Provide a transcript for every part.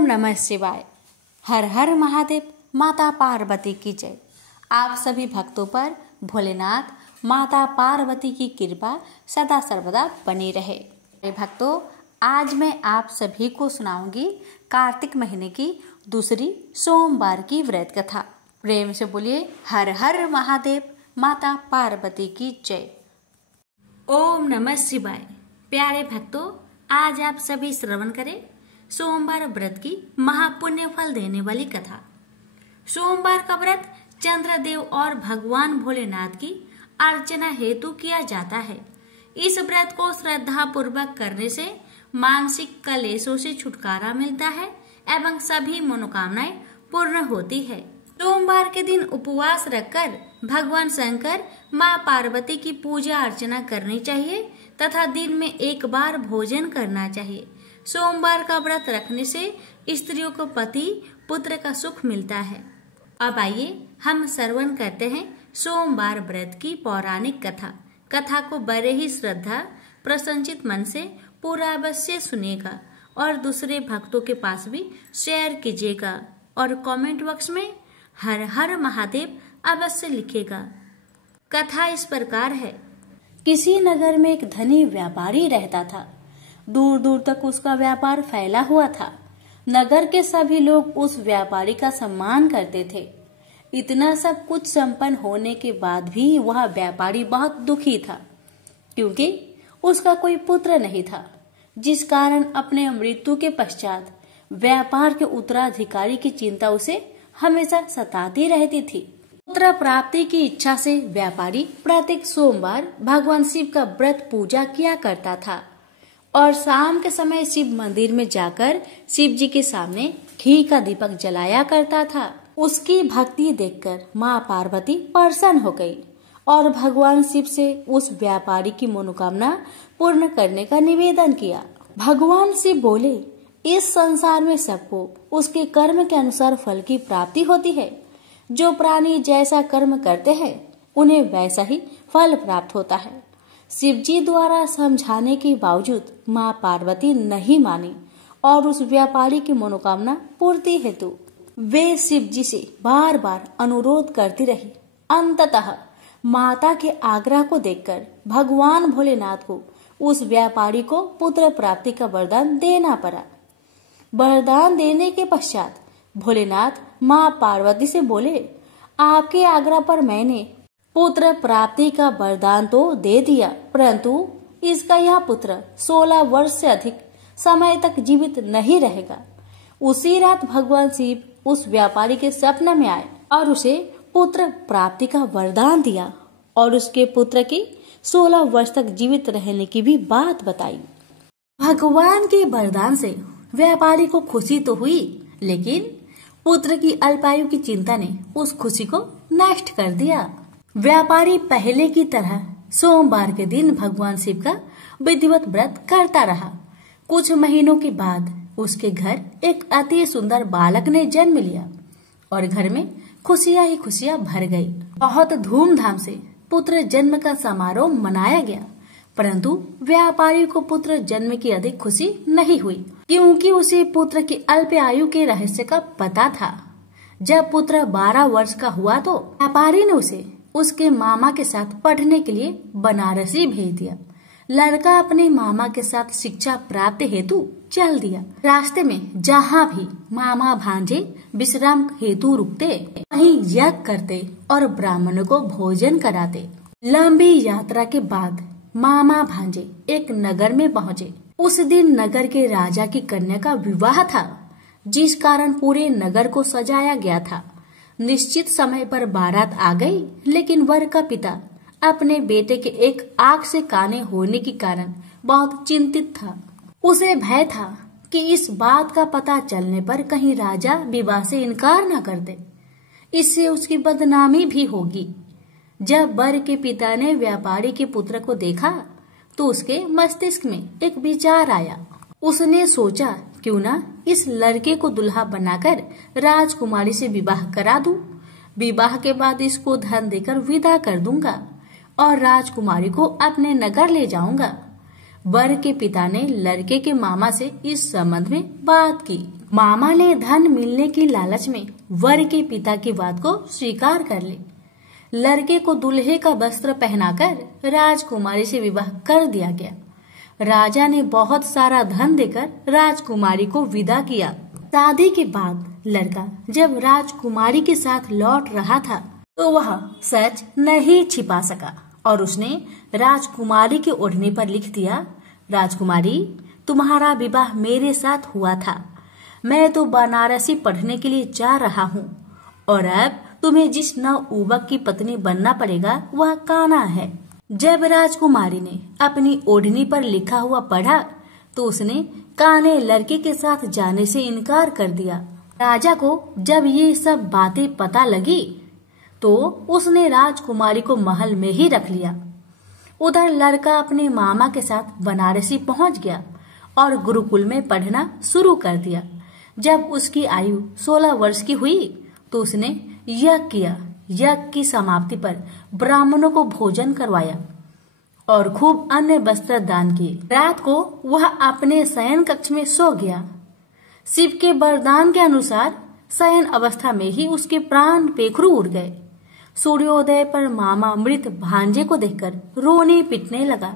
ओम नमः शिवाय। हर हर महादेव। माता पार्वती की जय। आप सभी भक्तों पर भोलेनाथ माता पार्वती की कृपा सदा सर्वदा बनी रहे। भक्तों, आज मैं आप सभी को सुनाऊंगी कार्तिक महीने की दूसरी सोमवार की व्रत कथा। प्रेम से बोलिए हर हर महादेव, माता पार्वती की जय। ओम नमः शिवाय। प्यारे भक्तों, आज आप सभी श्रवण करें सोमवार व्रत की महापुण्य फल देने वाली कथा। सोमवार का व्रत चंद्रदेव और भगवान भोलेनाथ की अर्चना हेतु किया जाता है। इस व्रत को श्रद्धा पूर्वक करने से मानसिक कलेशों से छुटकारा मिलता है एवं सभी मनोकामनाएं पूर्ण होती है। सोमवार के दिन उपवास रखकर भगवान शंकर मां पार्वती की पूजा अर्चना करनी चाहिए तथा दिन में एक बार भोजन करना चाहिए। सोमवार का व्रत रखने से स्त्रियों को पति पुत्र का सुख मिलता है। अब आइए हम श्रवण करते हैं सोमवार व्रत की पौराणिक कथा। कथा को बड़े ही श्रद्धा प्रसन्नचित मन से पूरा अवश्य सुनिएगा और दूसरे भक्तों के पास भी शेयर कीजिएगा और कमेंट बॉक्स में हर हर महादेव अवश्य लिखेगा। कथा इस प्रकार है। किसी नगर में एक धनी व्यापारी रहता था। दूर दूर तक उसका व्यापार फैला हुआ था। नगर के सभी लोग उस व्यापारी का सम्मान करते थे। इतना सब कुछ संपन्न होने के बाद भी वह व्यापारी बहुत दुखी था, क्योंकि उसका कोई पुत्र नहीं था, जिस कारण अपने मृत्यु के पश्चात व्यापार के उत्तराधिकारी की चिंता उसे हमेशा सताती रहती थी। पुत्र प्राप्ति की इच्छा से व्यापारी प्रत्येक सोमवार भगवान शिव का व्रत पूजा किया करता था और शाम के समय शिव मंदिर में जाकर शिव जी के सामने घी का दीपक जलाया करता था। उसकी भक्ति देखकर मां पार्वती प्रसन्न हो गई और भगवान शिव से उस व्यापारी की मनोकामना पूर्ण करने का निवेदन किया। भगवान शिव बोले, इस संसार में सबको उसके कर्म के अनुसार फल की प्राप्ति होती है। जो प्राणी जैसा कर्म करते हैं उन्हें वैसा ही फल प्राप्त होता है। शिव जी द्वारा समझाने के बावजूद मां पार्वती नहीं मानी और उस व्यापारी की मनोकामना पूर्ति हेतु वे शिव जी से बार बार अनुरोध करती रही। अंततः माता के आग्रह को देखकर भगवान भोलेनाथ को उस व्यापारी को पुत्र प्राप्ति का वरदान देना पड़ा। वरदान देने के पश्चात भोलेनाथ मां पार्वती से बोले, आपके आग्रह पर मैंने पुत्र प्राप्ति का वरदान तो दे दिया, परंतु इसका यह पुत्र 16 वर्ष से अधिक समय तक जीवित नहीं रहेगा। उसी रात भगवान शिव उस व्यापारी के सपने में आए और उसे पुत्र प्राप्ति का वरदान दिया और उसके पुत्र की 16 वर्ष तक जीवित रहने की भी बात बताई। भगवान के वरदान से व्यापारी को खुशी तो हुई, लेकिन पुत्र की अल्पायु की चिंता ने उस खुशी को नष्ट कर दिया। व्यापारी पहले की तरह सोमवार के दिन भगवान शिव का विधिवत व्रत करता रहा। कुछ महीनों के बाद उसके घर एक अति सुंदर बालक ने जन्म लिया और घर में खुशियां ही खुशियां भर गई। बहुत धूमधाम से पुत्र जन्म का समारोह मनाया गया, परंतु व्यापारी को पुत्र जन्म की अधिक खुशी नहीं हुई, क्योंकि उसे पुत्र की अल्प आयु के रहस्य का पता था। जब पुत्र 12 वर्ष का हुआ तो व्यापारी ने उसे उसके मामा के साथ पढ़ने के लिए बनारसी भेज दिया। लड़का अपने मामा के साथ शिक्षा प्राप्त हेतु चल दिया। रास्ते में जहाँ भी मामा भांजे विश्राम हेतु रुकते, वहीं यज्ञ करते और ब्राह्मणों को भोजन कराते। लंबी यात्रा के बाद मामा भांजे एक नगर में पहुँचे। उस दिन नगर के राजा की कन्या का विवाह था, जिस कारण पूरे नगर को सजाया गया था। निश्चित समय पर बारात आ गई, लेकिन वर का पिता अपने बेटे के एक आंख से काने होने के कारण बहुत चिंतित था। उसे भय था कि इस बात का पता चलने पर कहीं राजा विवाह से इनकार न कर दे, इससे उसकी बदनामी भी होगी। जब वर के पिता ने व्यापारी के पुत्र को देखा तो उसके मस्तिष्क में एक विचार आया। उसने सोचा, क्यों ना इस लड़के को दुल्हा बनाकर राजकुमारी से विवाह करा दूं। विवाह के बाद इसको धन देकर विदा कर दूंगा और राजकुमारी को अपने नगर ले जाऊंगा। वर के पिता ने लड़के के मामा से इस संबंध में बात की। मामा ने धन मिलने की लालच में वर के पिता की बात को स्वीकार कर ली। लड़के को दूल्हे का वस्त्र पहनाकर राजकुमारी से विवाह कर दिया गया। राजा ने बहुत सारा धन देकर राजकुमारी को विदा किया। शादी के बाद लड़का जब राजकुमारी के साथ लौट रहा था तो वह सच नहीं छिपा सका और उसने राजकुमारी के ओढ़ने पर लिख दिया, राजकुमारी, तुम्हारा विवाह मेरे साथ हुआ था। मैं तो बनारसी पढ़ने के लिए जा रहा हूँ और अब तुम्हें जिस नवयुवक की पत्नी बनना पड़ेगा वह कान्हा है। जब राजकुमारी ने अपनी ओढ़नी पर लिखा हुआ पढ़ा तो उसने कान्हे लड़के के साथ जाने से इनकार कर दिया। राजा को जब ये सब बातें पता लगी तो उसने राजकुमारी को महल में ही रख लिया। उधर लड़का अपने मामा के साथ बनारसी पहुंच गया और गुरुकुल में पढ़ना शुरू कर दिया। जब उसकी आयु 16 वर्ष की हुई तो उसने यज्ञ किया। यज्ञ की समाप्ति पर ब्राह्मणों को भोजन करवाया और खूब अन्य वस्त्र दान किए। रात को वह अपने शयन कक्ष में सो गया। शिव के वरदान के अनुसार शयन अवस्था में ही उसके प्राण पेखरू उड़ गए। सूर्योदय पर मामा मृत भांजे को देखकर रोने पिटने लगा।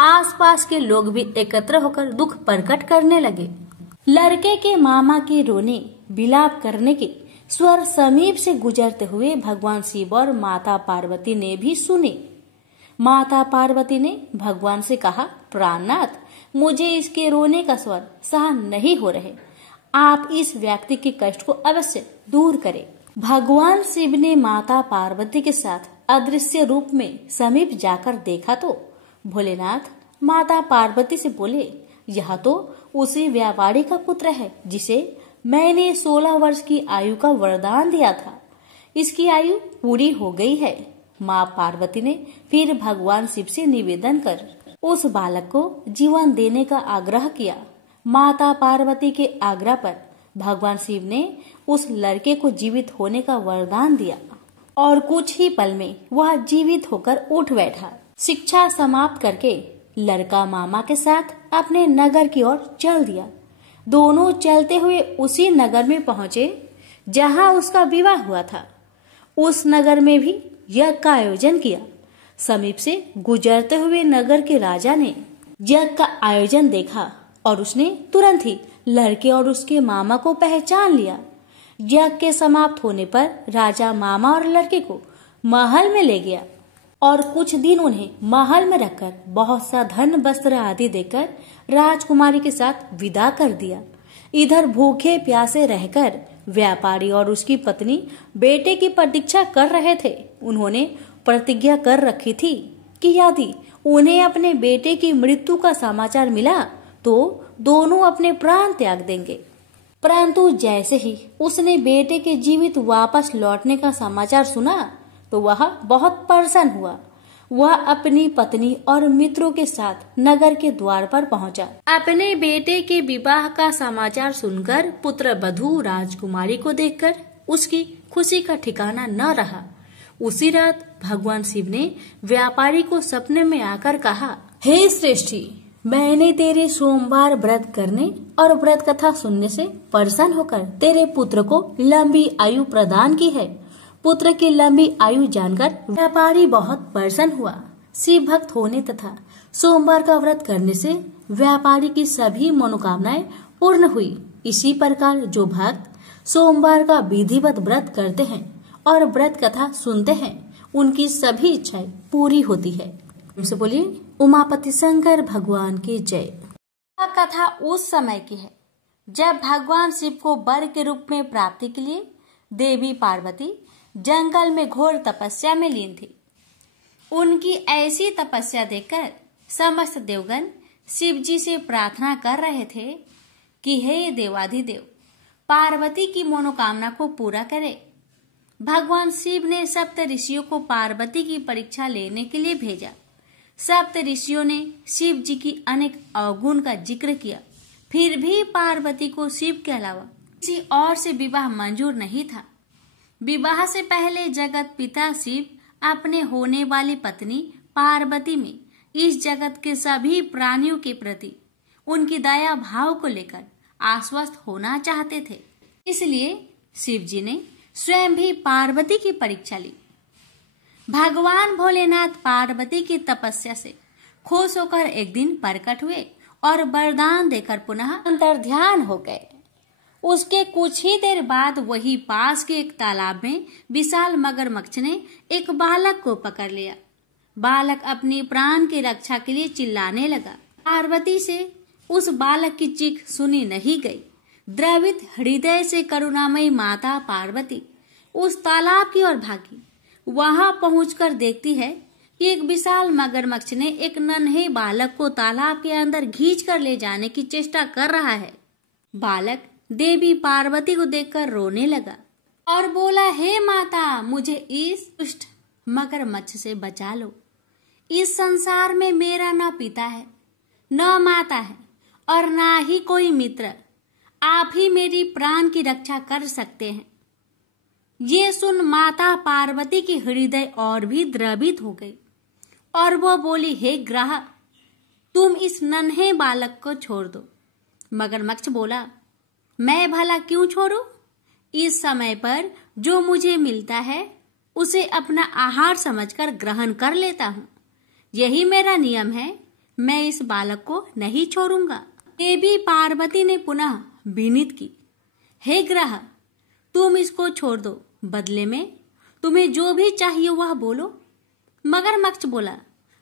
आसपास के लोग भी एकत्र होकर दुख प्रकट करने लगे। लड़के के मामा के रोने विलाप करने के स्वर समीप से गुजरते हुए भगवान शिव और माता पार्वती ने भी सुने। माता पार्वती ने भगवान से कहा, प्राणनाथ, मुझे इसके रोने का स्वर सहन नहीं हो रहे। आप इस व्यक्ति के कष्ट को अवश्य दूर करें। भगवान शिव ने माता पार्वती के साथ अदृश्य रूप में समीप जाकर देखा तो भोलेनाथ माता पार्वती से बोले, यह तो उसी व्यापारी का पुत्र है जिसे मैंने 16 वर्ष की आयु का वरदान दिया था। इसकी आयु पूरी हो गई है। माँ पार्वती ने फिर भगवान शिव से निवेदन कर उस बालक को जीवन देने का आग्रह किया। माता पार्वती के आग्रह पर भगवान शिव ने उस लड़के को जीवित होने का वरदान दिया और कुछ ही पल में वह जीवित होकर उठ बैठा। शिक्षा समाप्त करके लड़का मामा के साथ अपने नगर की ओर चल दिया। दोनों चलते हुए उसी नगर में पहुंचे जहां उसका विवाह हुआ था। उस नगर में भी यज्ञ का आयोजन किया। समीप से गुजरते हुए नगर के राजा ने यज्ञ का आयोजन देखा और उसने तुरंत ही लड़के और उसके मामा को पहचान लिया। यज्ञ के समाप्त होने पर राजा मामा और लड़के को महल में ले गया और कुछ दिन उन्हें महल में रखकर बहुत सा धन वस्त्र आदि देकर राजकुमारी के साथ विदा कर दिया। इधर भूखे प्यासे रहकर व्यापारी और उसकी पत्नी बेटे की प्रतीक्षा कर रहे थे। उन्होंने प्रतिज्ञा कर रखी थी कि यदि उन्हें अपने बेटे की मृत्यु का समाचार मिला तो दोनों अपने प्राण त्याग देंगे। परंतु जैसे ही उसने बेटे के जीवित वापस लौटने का समाचार सुना तो वह बहुत परेशान हुआ। वह अपनी पत्नी और मित्रों के साथ नगर के द्वार पर पहुंचा। अपने बेटे के विवाह का समाचार सुनकर पुत्र वधू राजकुमारी को देखकर उसकी खुशी का ठिकाना न रहा। उसी रात भगवान शिव ने व्यापारी को सपने में आकर कहा, हे श्रेष्ठी, मैंने तेरे सोमवार व्रत करने और व्रत कथा सुनने से प्रसन्न होकर तेरे पुत्र को लंबी आयु प्रदान की है। पुत्र की लंबी आयु जानकर व्यापारी बहुत प्रसन्न हुआ। शिव भक्त होने तथा सोमवार का व्रत करने से व्यापारी की सभी मनोकामनाएं पूर्ण हुई। इसी प्रकार जो भक्त सोमवार का विधिवत व्रत करते हैं और व्रत कथा सुनते हैं उनकी सभी इच्छाएं पूरी होती है। उनसे बोलिए उमापति शंकर भगवान की जय। यह कथा उस समय की है जब भगवान शिव को वर के रूप में प्राप्ति के लिए देवी पार्वती जंगल में घोर तपस्या में लीन थी। उनकी ऐसी तपस्या देखकर समस्त देवगण शिव जी से प्रार्थना कर रहे थे कि हे देवाधिदेव, पार्वती की मनोकामना को पूरा करे। भगवान शिव ने सप्त ऋषियों को पार्वती की परीक्षा लेने के लिए भेजा। सप्त ऋषियों ने शिव जी की अनेक अवगुण का जिक्र किया, फिर भी पार्वती को शिव के अलावा किसी और से विवाह मंजूर नहीं था। विवाह से पहले जगत पिता शिव अपने होने वाली पत्नी पार्वती में इस जगत के सभी प्राणियों के प्रति उनकी दया भाव को लेकर आश्वस्त होना चाहते थे। इसलिए शिव जी ने स्वयं भी पार्वती की परीक्षा ली। भगवान भोलेनाथ पार्वती की तपस्या से खुश होकर एक दिन प्रकट हुए और वरदान देकर पुनः अंतर्ध्यान हो गए। उसके कुछ ही देर बाद वही पास के एक तालाब में विशाल मगरमच्छ ने एक बालक को पकड़ लिया। बालक अपनी प्राण की रक्षा के लिए चिल्लाने लगा। पार्वती से उस बालक की चीख सुनी नहीं गई। द्रवित हृदय से करुणामयी माता पार्वती उस तालाब की ओर भागी। वहां पहुंचकर देखती है कि एक विशाल मगरमच्छ ने एक नन्हे बालक को तालाब के अंदर खींच कर ले जाने की चेष्टा कर रहा है। बालक देवी पार्वती को देखकर रोने लगा और बोला, हे माता, मुझे इस दुष्ट मगरमच्छ से बचा लो। इस संसार में मेरा न पिता है, न माता है और न ही कोई मित्र। आप ही मेरी प्राण की रक्षा कर सकते हैं। ये सुन माता पार्वती की हृदय और भी द्रवित हो गई और वो बोली, हे ग्रह, तुम इस नन्हे बालक को छोड़ दो। मगरमच्छ बोला, मैं भला क्यों छोड़ूं? इस समय पर जो मुझे मिलता है उसे अपना आहार समझकर ग्रहण कर लेता हूँ। यही मेरा नियम है। मैं इस बालक को नहीं छोड़ूंगा। देवी पार्वती ने पुनः विनीत की, हे ग्रह, तुम इसको छोड़ दो। बदले में तुम्हें जो भी चाहिए वह बोलो। मगरमच्छ बोला,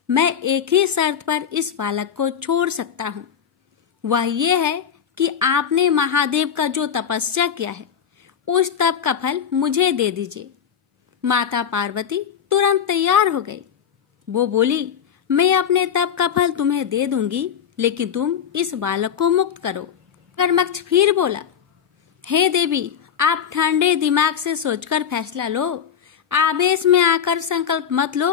मैं एक ही शर्त पर इस बालक को छोड़ सकता हूँ। वह ये है कि आपने महादेव का जो तपस्या किया है उस तप का फल मुझे दे दीजिए। माता पार्वती तुरंत तैयार हो गई। वो बोली, मैं अपने तप का फल तुम्हें दे दूंगी, लेकिन तुम इस बालक को मुक्त करो। मगरमच्छ फिर बोला, हे देवी, आप ठंडे दिमाग से सोचकर फैसला लो। आवेश में आकर संकल्प मत लो।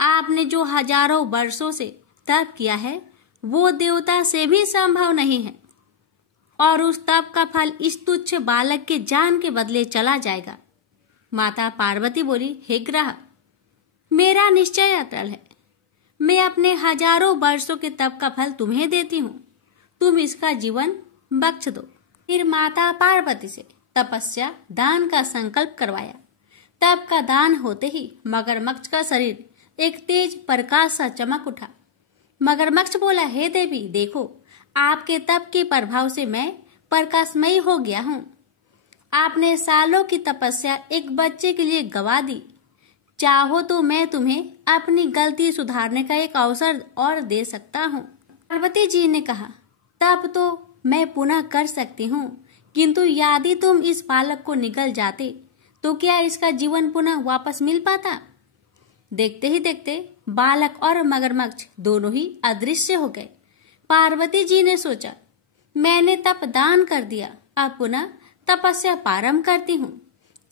आपने जो हजारों वर्षों से तप किया है वो देवता से भी संभव नहीं है और उस तप का फल इस तुच्छ बालक के जान के बदले चला जाएगा। माता पार्वती बोली, हे ग्रह, मेरा निश्चय अटल है। मैं अपने हजारों वर्षों के तप का फल तुम्हें देती हूँ। तुम इसका जीवन बख्श दो। फिर माता पार्वती से तपस्या दान का संकल्प करवाया। तप का दान होते ही मगरमच्छ का शरीर एक तेज प्रकाश सा चमक उठा। मगरमच्छ बोला, हे देवी, देखो, आपके तप के प्रभाव से मैं प्रकाशमयी हो गया हूँ। आपने सालों की तपस्या एक बच्चे के लिए गवा दी। चाहो तो मैं तुम्हें अपनी गलती सुधारने का एक अवसर और दे सकता हूँ। पार्वती जी ने कहा, तब तो मैं पुनः कर सकती हूँ, किंतु यदि तुम इस बालक को निगल जाते तो क्या इसका जीवन पुनः वापस मिल पाता? देखते ही देखते बालक और मगरमच्छ दोनों ही अदृश्य हो गए। पार्वती जी ने सोचा, मैंने तप दान कर दिया, अब पुनः तपस्या प्रारंभ करती हूँ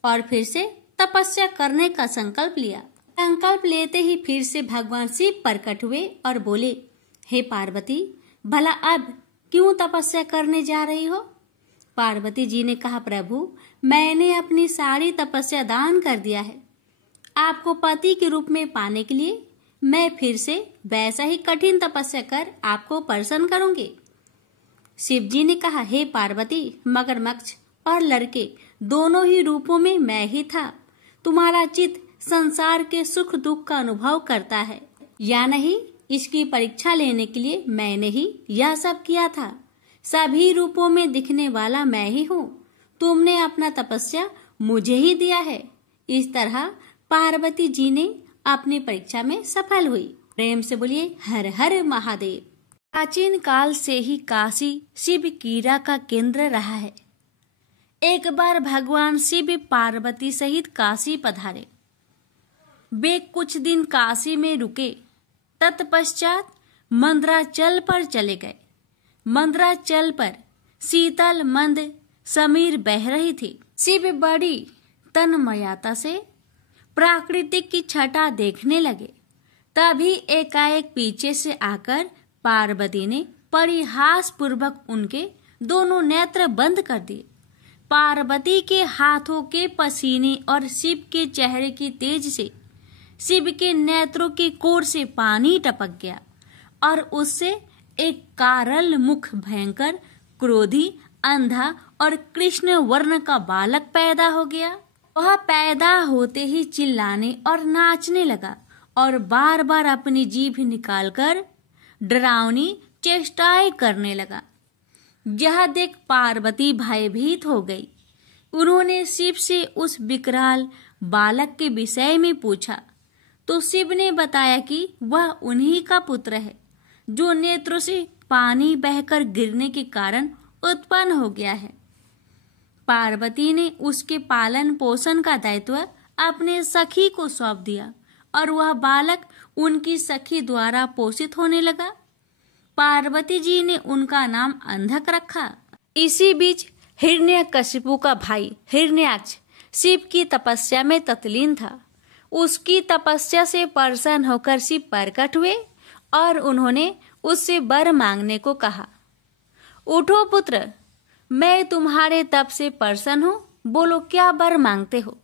और फिर से तपस्या करने का संकल्प लिया। संकल्प लेते ही फिर से भगवान शिव प्रकट हुए और बोले, हे पार्वती, भला अब क्यों तपस्या करने जा रही हो? पार्वती जी ने कहा, प्रभु, मैंने अपनी सारी तपस्या दान कर दिया है। आपको पति के रूप में पाने के लिए मैं फिर से वैसा ही कठिन तपस्या कर आपको प्रसन्न करूंगी। शिव जी ने कहा, हे पार्वती, मगरमच्छ और लड़के दोनों ही रूपों में मैं ही था। तुम्हारा चित्त संसार के सुख दुख का अनुभव करता है या नहीं, इसकी परीक्षा लेने के लिए मैंने ही यह सब किया था। सभी रूपों में दिखने वाला मैं ही हूँ। तुमने अपना तपस्या मुझे ही दिया है। इस तरह पार्वती जी ने अपनी परीक्षा में सफल हुई। प्रेम से बोलिए, हर हर महादेव। प्राचीन काल से ही काशी शिव क्रीड़ा का केंद्र रहा है। एक बार भगवान शिव पार्वती सहित काशी पधारे। वे कुछ दिन काशी में रुके। तत्पश्चात मंदराचल पर चले गए। मंदराचल पर शीतल मंद समीर बह रही थी। शिव बड़ी तन्मयता से प्राकृतिक की छटा देखने लगे। तभी एकाएक पीछे से आकर पार्वती ने परिहास पूर्वक उनके दोनों नेत्र बंद कर दिए। पार्वती के हाथों के पसीने और शिव के चेहरे की तेज से शिव के नेत्रों के कोर से पानी टपक गया और उससे एक कारल मुख, भयंकर, क्रोधी, अंधा और कृष्ण वर्ण का बालक पैदा हो गया। वह पैदा होते ही चिल्लाने और नाचने लगा और बार बार अपनी जीभ निकालकर डरावनी चेष्टाएं करने लगा। यह देख पार्वती भयभीत हो गई। उन्होंने शिव से उस विकराल बालक के विषय में पूछा तो शिव ने बताया कि वह उन्हीं का पुत्र है जो नेत्रों से पानी बहकर गिरने के कारण उत्पन्न हो गया है। पार्वती ने उसके पालन पोषण का दायित्व अपने सखी को सौंप दिया और वह बालक उनकी सखी द्वारा पोषित होने लगा। पार्वती जी ने उनका नाम अंधक रखा। इसी बीच हिरण्यकशिपु का भाई हिरण्याक्ष शिव की तपस्या में तत्लीन था। उसकी तपस्या से प्रसन्न होकर शिव प्रकट हुए और उन्होंने उससे वर मांगने को कहा। उठो पुत्र, मैं तुम्हारे तप से प्रसन्न हूँ, बोलो क्या वर मांगते हो।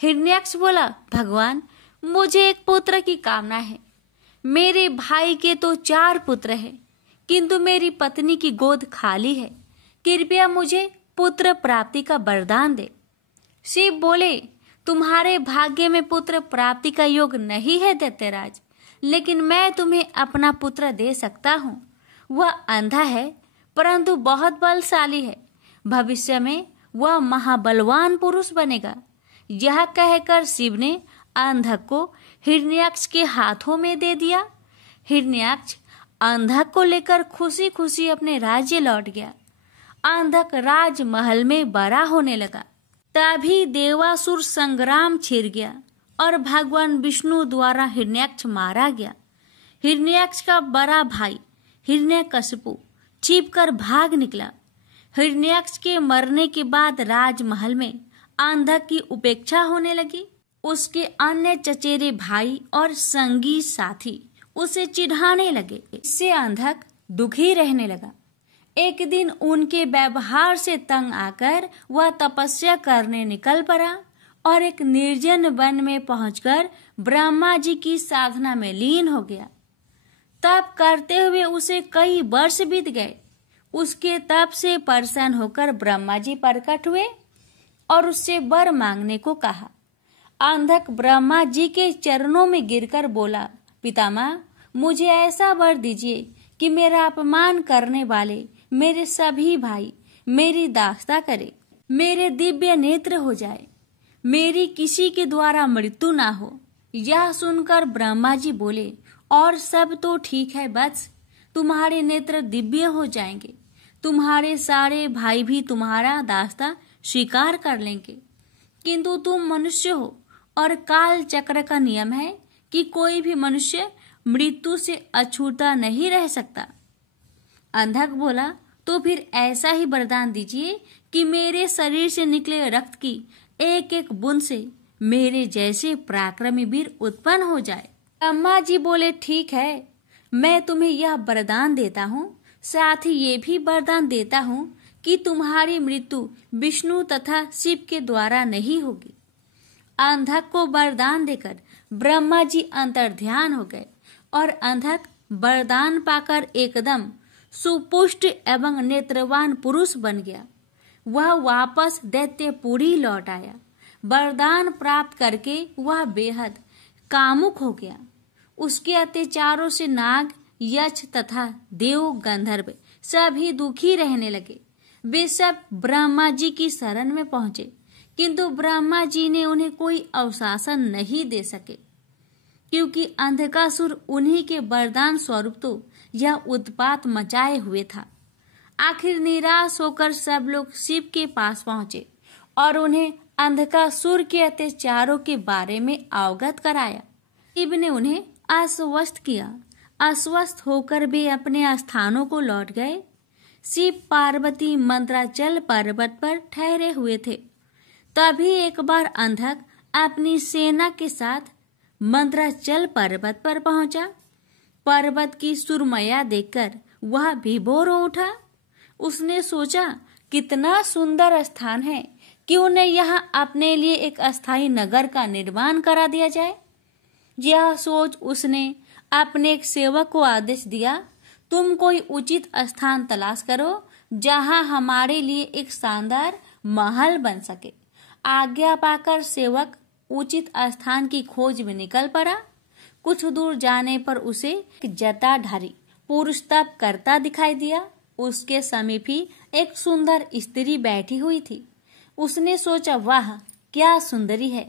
हिरण्याक्ष बोला, भगवान, मुझे एक पुत्र की कामना है। मेरे भाई के तो 4 पुत्र हैं, किंतु मेरी पत्नी की गोद खाली है। कृपया मुझे पुत्र प्राप्ति का वरदान दे। शिव बोले, तुम्हारे भाग्य में पुत्र प्राप्ति का योग नहीं है दैत्यराज, लेकिन मैं तुम्हें अपना पुत्र दे सकता हूँ। वह अंधा है परंतु बहुत बलशाली है। भविष्य में वह महाबलवान पुरुष बनेगा। यह कहकर शिव ने अंधक को हिरण्याक्ष के हाथों में दे दिया। हिरण्याक्ष अंधक को लेकर खुशी खुशी अपने राज्य लौट गया। अंधक राजमहल में बड़ा होने लगा। तभी देवासुर संग्राम छिड़ गया और भगवान विष्णु द्वारा हिरण्याक्ष मारा गया। हिरण्याक्ष का बड़ा भाई हिरण्यकशिपु छिपकर भाग निकला। हिरण्याक्ष के मरने के बाद राजमहल में अंधक की उपेक्षा होने लगी। उसके अन्य चचेरे भाई और संगी साथी उसे चिढ़ाने लगे। इससे अंधक दुखी रहने लगा। एक दिन उनके व्यवहार से तंग आकर वह तपस्या करने निकल पड़ा और एक निर्जन वन में पहुंचकर ब्रह्मा जी की साधना में लीन हो गया। तप करते हुए उसे कई वर्ष बीत गए। उसके तप से प्रसन्न होकर ब्रह्मा जी प्रकट हुए और उससे वर मांगने को कहा। अंधक ब्रह्मा जी के चरणों में गिरकर बोला, पितामह, मुझे ऐसा वर दीजिए कि मेरा अपमान करने वाले मेरे सभी भाई मेरी दास्ता करे, मेरे दिव्य नेत्र हो जाए, मेरी किसी के द्वारा मृत्यु ना हो। यह सुनकर ब्रह्मा जी बोले, और सब तो ठीक है वत्स, तुम्हारे नेत्र दिव्य हो जाएंगे। तुम्हारे सारे भाई भी तुम्हारा दास्ता स्वीकार कर लेंगे, किंतु तुम मनुष्य हो और काल चक्र का नियम है कि कोई भी मनुष्य मृत्यु से अछूता नहीं रह सकता। अंधक बोला, तो फिर ऐसा ही वरदान दीजिए कि मेरे शरीर से निकले रक्त की एक एक बूंद से मेरे जैसे पराक्रमी वीर उत्पन्न हो जाए। ब्रह्मा जी बोले, ठीक है, मैं तुम्हें यह वरदान देता हूँ, साथ ही ये भी वरदान देता हूँ कि तुम्हारी मृत्यु विष्णु तथा शिव के द्वारा नहीं होगी। अंधक को वरदान देकर ब्रह्मा जी अंतर्ध्यान हो गए और अंधक वरदान पाकर एकदम सुपुष्ट एवं नेत्रवान पुरुष बन गया। वह वापस दैत्यपुरी लौट आया। वरदान प्राप्त करके वह बेहद कामुक हो गया। उसके अत्याचारों से नाग, यक्ष तथा देव, गंधर्व सभी दुखी रहने लगे। वे सब ब्रह्मा जी की शरण में पहुंचे, किंतु ब्रह्मा जी ने उन्हें कोई अवशासन नहीं दे सके, क्योंकि अंधकासुर उन्हीं के वरदान स्वरूप तो यह उत्पात मचाए हुए था। आखिर निराश होकर सब लोग शिव के पास पहुंचे और उन्हें अंधकासुर के अत्याचारों के बारे में अवगत कराया। शिव ने उन्हें आश्वस्त किया। आश्वस्त होकर वे अपने स्थानों को लौट गए। शिव पार्वती मंद्राचल पर्वत पर ठहरे हुए थे। तभी एक बार अंधक अपनी सेना के साथ मंद्राचल पर्वत पर पहुंचा। पर्वत की सुरमया देखकर वह विभोर हो उठा। उसने सोचा, कितना सुंदर स्थान है, क्यों न यहाँ अपने लिए एक अस्थायी नगर का निर्माण करा दिया जाए। यह सोच उसने अपने एक सेवक को आदेश दिया, तुम कोई उचित स्थान तलाश करो जहां हमारे लिए एक शानदार महल बन सके। आज्ञा पाकर सेवक उचित स्थान की खोज में निकल पड़ा। कुछ दूर जाने पर उसे एक जटाधारी पुरुष तप करता दिखाई दिया। उसके समीप ही एक सुंदर स्त्री बैठी हुई थी। उसने सोचा, वाह क्या सुंदरी है,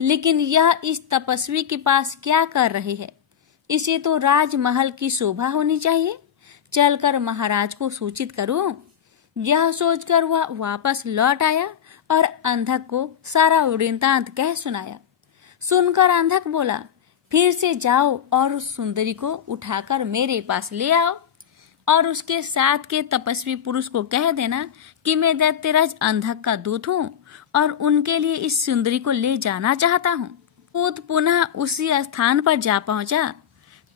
लेकिन यह इस तपस्वी के पास क्या कर रही है? इसे तो राजमहल की शोभा होनी चाहिए, चलकर महाराज को सूचित करूं। यह सोचकर वह वापस लौट आया और अंधक को सारा वृत्तांत कह सुनाया। सुनकर अंधक बोला, फिर से जाओ और उस सुंदरी को उठाकर मेरे पास ले आओ और उसके साथ के तपस्वी पुरुष को कह देना कि मैं दैत्यराज अंधक का दूत हूँ और उनके लिए इस सुंदरी को ले जाना चाहता हूँ। दूत पुनः उसी स्थान पर जा पहुंचा।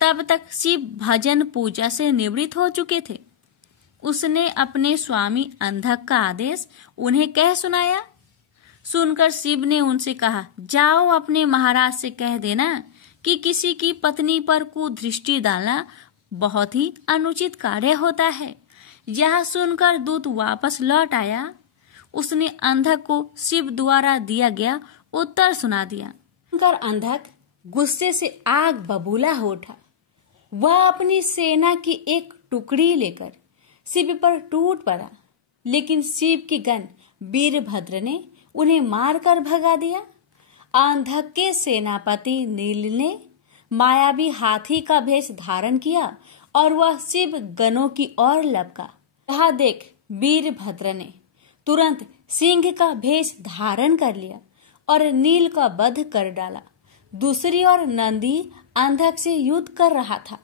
तब तक शिव भजन पूजा से निवृत्त हो चुके थे। उसने अपने स्वामी अंधक का आदेश उन्हें कह सुनाया। सुनकर शिव ने उनसे कहा, जाओ अपने महाराज से कह देना कि किसी की पत्नी पर कुदृष्टि डालना बहुत ही अनुचित कार्य होता है। यह सुनकर दूत वापस लौट आया। उसने अंधक को शिव द्वारा दिया गया उत्तर सुना दिया। सुनकर अंधक गुस्से से आग बबूला हो उठा। वह अपनी सेना की एक टुकड़ी लेकर शिव पर टूट पड़ा, लेकिन शिव के गण वीरभद्र ने उन्हें मारकर भगा दिया। अंधक के सेनापति नील ने मायावी हाथी का भेष धारण किया और वह शिव गणों की ओर लपका। यह देख वीरभद्र ने तुरंत सिंह का भेष धारण कर लिया और नील का वध कर डाला। दूसरी ओर नंदी अंधक से युद्ध कर रहा था।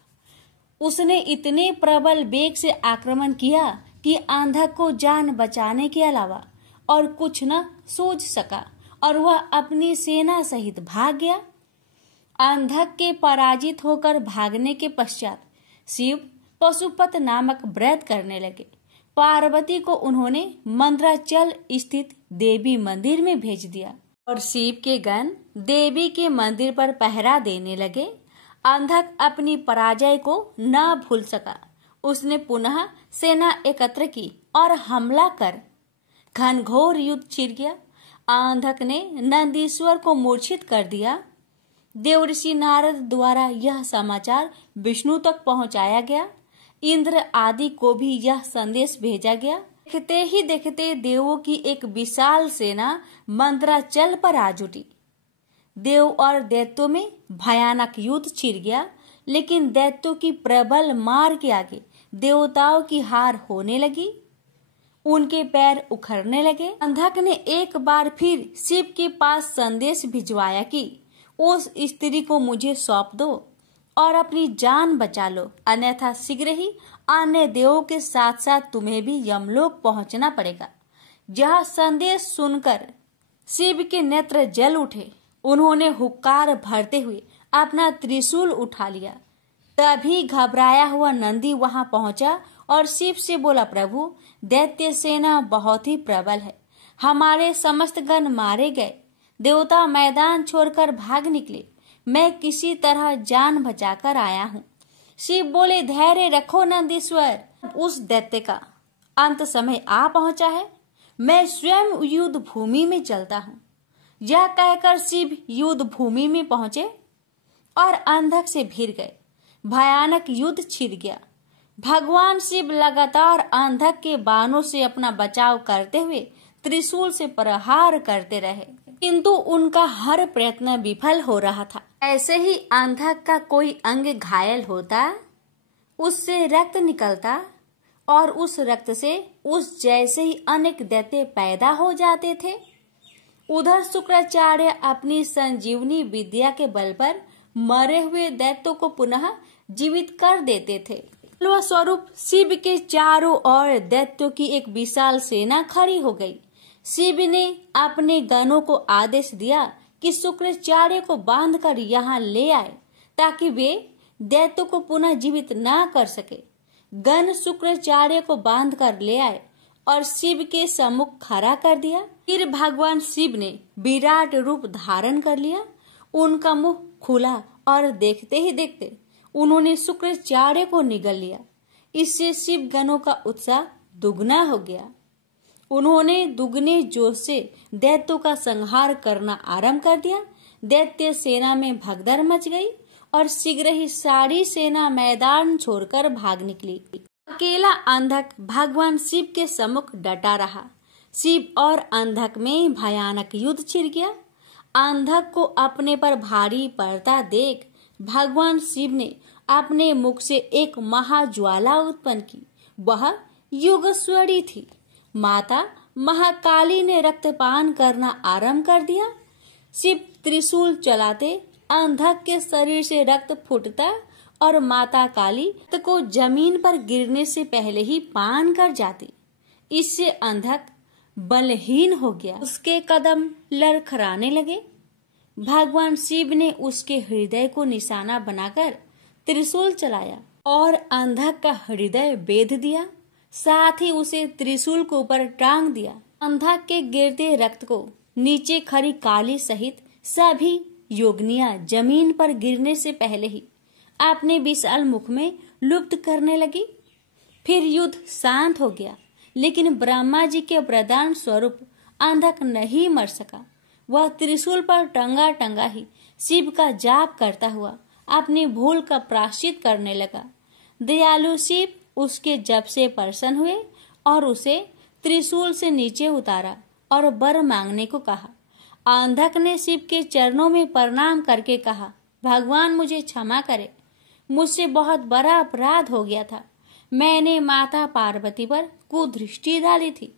उसने इतने प्रबल वेग से आक्रमण किया कि अंधक को जान बचाने के अलावा और कुछ न सूझ सका और वह अपनी सेना सहित भाग गया। अंधक के पराजित होकर भागने के पश्चात शिव पशुपत नामक व्रत करने लगे। पार्वती को उन्होंने मंद्राचल स्थित देवी मंदिर में भेज दिया और शिव के गण देवी के मंदिर पर पहरा देने लगे। अंधक अपनी पराजय को न भूल सका। उसने पुनः सेना एकत्र की और हमला कर घनघोर युद्ध छिड़ गया। अंधक ने नंदीश्वर को मूर्छित कर दिया। देवर्षि नारद द्वारा यह समाचार विष्णु तक पहुंचाया गया। इंद्र आदि को भी यह संदेश भेजा गया। देखते ही देखते देवों की एक विशाल सेना मंद्राचल पर आ जुटी। देव और दैत्यों में भयानक युद्ध छिड़ गया, लेकिन दैत्यों की प्रबल मार के आगे देवताओं की हार होने लगी। उनके पैर उखड़ने लगे। अंधक ने एक बार फिर शिव के पास संदेश भिजवाया कि उस स्त्री को मुझे सौंप दो और अपनी जान बचा लो, अन्यथा शीघ्र ही अन्य देवों के साथ साथ तुम्हें भी यमलोक पहुंचना पड़ेगा। यह संदेश सुनकर शिव के नेत्र जल उठे। उन्होंने हुक्कार भरते हुए अपना त्रिशूल उठा लिया। तभी घबराया हुआ नंदी वहां पहुंचा और शिव से बोला, प्रभु दैत्य सेना बहुत ही प्रबल है, हमारे समस्त गण मारे गए, देवता मैदान छोड़कर भाग निकले, मैं किसी तरह जान बचाकर आया हूँ। शिव बोले, धैर्य रखो नंदीश्वर, उस दैत्य का अंत समय आ पहुंचा है, मैं स्वयं युद्ध भूमि में चलता हूँ। यह कहकर शिव युद्ध भूमि में पहुंचे और अंधक से भिड़ गए। भयानक युद्ध छिड़ गया। भगवान शिव लगातार अंधक के बाणों से अपना बचाव करते हुए त्रिशूल से प्रहार करते रहे, किंतु उनका हर प्रयत्न विफल हो रहा था। ऐसे ही अंधक का कोई अंग घायल होता, उससे रक्त निकलता और उस रक्त से उस जैसे ही अनेक दैत्य पैदा हो जाते थे। उधर शुक्राचार्य अपनी संजीवनी विद्या के बल पर मरे हुए दैत्यों को पुनः जीवित कर देते थे। स्वरूप शिव के चारों ओर दैत्यों की एक विशाल सेना खड़ी हो गई। शिव ने अपने गणों को आदेश दिया कि शुक्राचार्य को बांधकर यहाँ ले आए, ताकि वे दैत्यों को पुनः जीवित ना कर सके। गण शुक्राचार्य को बांधकर ले आए और शिव के सम्मुख खड़ा कर दिया। फिर भगवान शिव ने विराट रूप धारण कर लिया। उनका मुख खुला और देखते ही देखते उन्होंने शुक्राचार्य को निगल लिया। इससे शिव गणों का उत्साह दुगना हो गया। उन्होंने दुगने जोश से दैत्यों का संहार करना आरंभ कर दिया। दैत्य सेना में भगदड़ मच गई और शीघ्र ही सारी सेना मैदान छोड़कर भाग निकली। अकेला अंधक भगवान शिव के सम्मुख डटा रहा। शिव और अंधक में भयानक युद्ध छिड़ गया। अंधक को अपने पर भारी पड़ता देख भगवान शिव ने अपने मुख से एक महाज्वाला उत्पन्न की। वह योगेश्वरी थी। माता महाकाली ने रक्तपान करना आरंभ कर दिया। शिव त्रिशूल चलाते अंधक के शरीर से रक्त फूटता और माता काली रक्त को जमीन पर गिरने से पहले ही पान कर जाती। इससे अंधक बलहीन हो गया। उसके कदम लड़खड़ाने लगे। भगवान शिव ने उसके हृदय को निशाना बनाकर त्रिशूल चलाया और अंधक का हृदय बेध दिया। साथ ही उसे त्रिशूल के ऊपर टांग दिया। अंधक के गिरते रक्त को नीचे खड़ी काली सहित सभी योगिनियां जमीन पर गिरने से पहले ही अपने विशाल मुख में लुप्त करने लगी। फिर युद्ध शांत हो गया, लेकिन ब्रह्मा जी के वरदान स्वरूप अंधक नहीं मर सका। वह त्रिशूल पर टंगा टंगा ही शिव का जाप करता हुआ अपनी भूल का प्रायश्चित करने लगा। दयालु शिव उसके जप से प्रसन्न हुए और उसे त्रिशूल से नीचे उतारा और वर मांगने को कहा। अंधक ने शिव के चरणों में प्रणाम करके कहा, भगवान मुझे क्षमा करे, मुझसे बहुत बड़ा अपराध हो गया था। मैंने माता पार्वती पर कुदृष्टि डाली थी।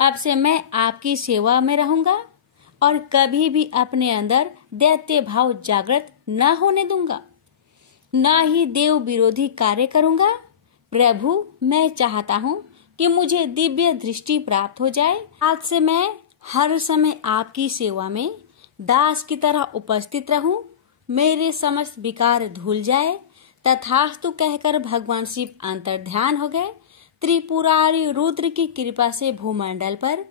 अब से मैं आपकी सेवा में रहूंगा और कभी भी अपने अंदर दैत्य भाव जागृत न होने दूंगा, न ही देव विरोधी कार्य करूंगा। प्रभु, मैं चाहता हूँ कि मुझे दिव्य दृष्टि प्राप्त हो जाए। आज से मैं हर समय आपकी सेवा में दास की तरह उपस्थित रहूं। मेरे समस्त विकार धुल जाए। तथास्तु कहकर भगवान शिव अंतर्ध्यान हो गए। त्रिपुरारी रुद्र की कृपा से भूमंडल पर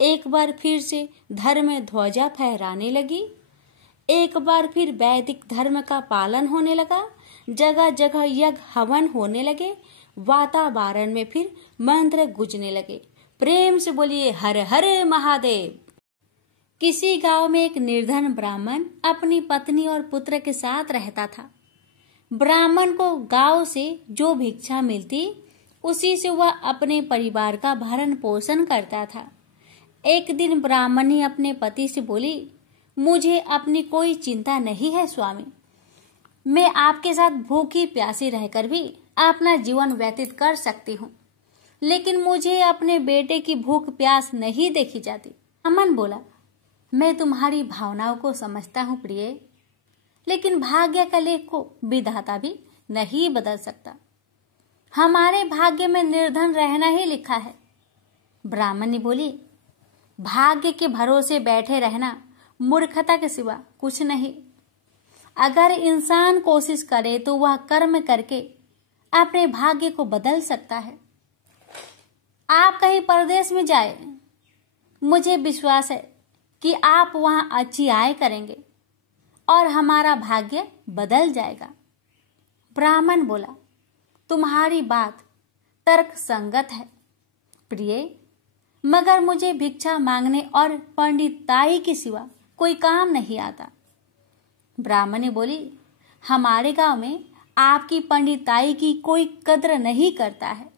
एक बार फिर से धर्म ध्वजा फहराने लगी। एक बार फिर वैदिक धर्म का पालन होने लगा। जगह जगह यज्ञ हवन होने लगे। वातावरण में फिर मंत्र गूंजने लगे। प्रेम से बोलिए हर हर महादेव। किसी गांव में एक निर्धन ब्राह्मण अपनी पत्नी और पुत्र के साथ रहता था। ब्राह्मण को गांव से जो भिक्षा मिलती उसी से वह अपने परिवार का भरण पोषण करता था। एक दिन ब्राह्मणी अपने पति से बोली, मुझे अपनी कोई चिंता नहीं है स्वामी, मैं आपके साथ भूखी प्यासी रहकर भी अपना जीवन व्यतीत कर सकती हूँ, लेकिन मुझे अपने बेटे की भूख प्यास नहीं देखी जाती। अमन बोला, मैं तुम्हारी भावनाओं को समझता हूँ प्रिय, लेकिन भाग्य का लेख को विधाता भी नहीं बदल सकता। हमारे भाग्य में निर्धन रहना ही लिखा है। ब्राह्मणी बोली, भाग्य के भरोसे बैठे रहना मूर्खता के सिवा कुछ नहीं। अगर इंसान कोशिश करे तो वह कर्म करके अपने भाग्य को बदल सकता है। आप कहीं परदेश में जाए, मुझे विश्वास है कि आप वहां अच्छी आय करेंगे और हमारा भाग्य बदल जाएगा। ब्राह्मण बोला, तुम्हारी बात तर्क संगत है प्रिय, मगर मुझे भिक्षा मांगने और पंडिताई के सिवा कोई काम नहीं आता। ब्राह्मणी बोली, हमारे गांव में आपकी पंडिताई की कोई कद्र नहीं करता है।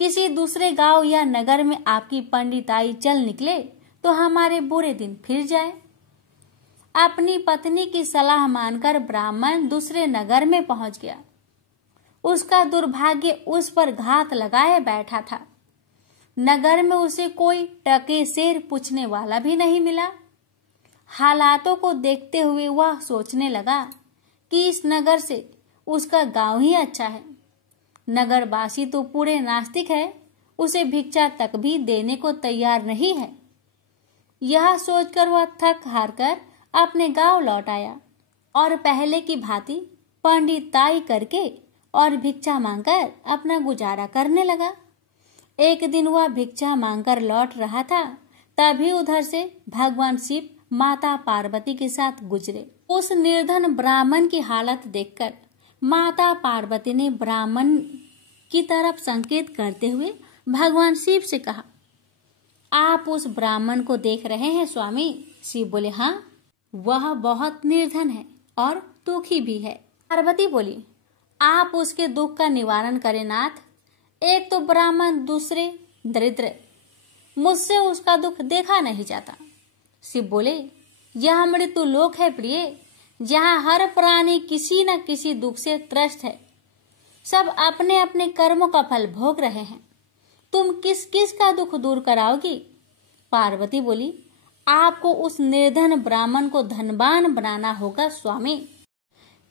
किसी दूसरे गांव या नगर में आपकी पंडिताई चल निकले तो हमारे बुरे दिन फिर जाए। अपनी पत्नी की सलाह मानकर ब्राह्मण दूसरे नगर में पहुंच गया। उसका दुर्भाग्य उस पर घात लगाए बैठा था। नगर में उसे कोई टके शेर पूछने वाला भी नहीं मिला। हालातों को देखते हुए वह सोचने लगा कि इस नगर से उसका गांव ही अच्छा है। नगरवासी तो पूरे नास्तिक है, उसे भिक्षा तक भी देने को तैयार नहीं है। यह सोचकर वह थक हार कर अपने गांव लौट आया और पहले की भांति पंडिताई करके और भिक्षा मांगकर अपना गुजारा करने लगा। एक दिन वह भिक्षा मांगकर लौट रहा था, तभी उधर से भगवान शिव माता पार्वती के साथ गुजरे। उस निर्धन ब्राह्मण की हालत देखकर माता पार्वती ने ब्राह्मण की तरफ संकेत करते हुए भगवान शिव से कहा, आप उस ब्राह्मण को देख रहे हैं स्वामी? शिव बोले, हाँ, वह बहुत निर्धन है और दुखी भी है। पार्वती बोली, आप उसके दुख का निवारण करें नाथ। एक तो ब्राह्मण, दूसरे दरिद्र, मुझसे उसका दुख देखा नहीं जाता। शिव बोले, यह मृत्यु लोक है प्रिय, जहाँ हर प्राणी किसी न किसी दुख से त्रस्त है। सब अपने अपने कर्मों का फल भोग रहे हैं। तुम किस किस का दुख दूर कराओगी? पार्वती बोली, आपको उस निर्धन ब्राह्मण को धनवान बनाना होगा स्वामी।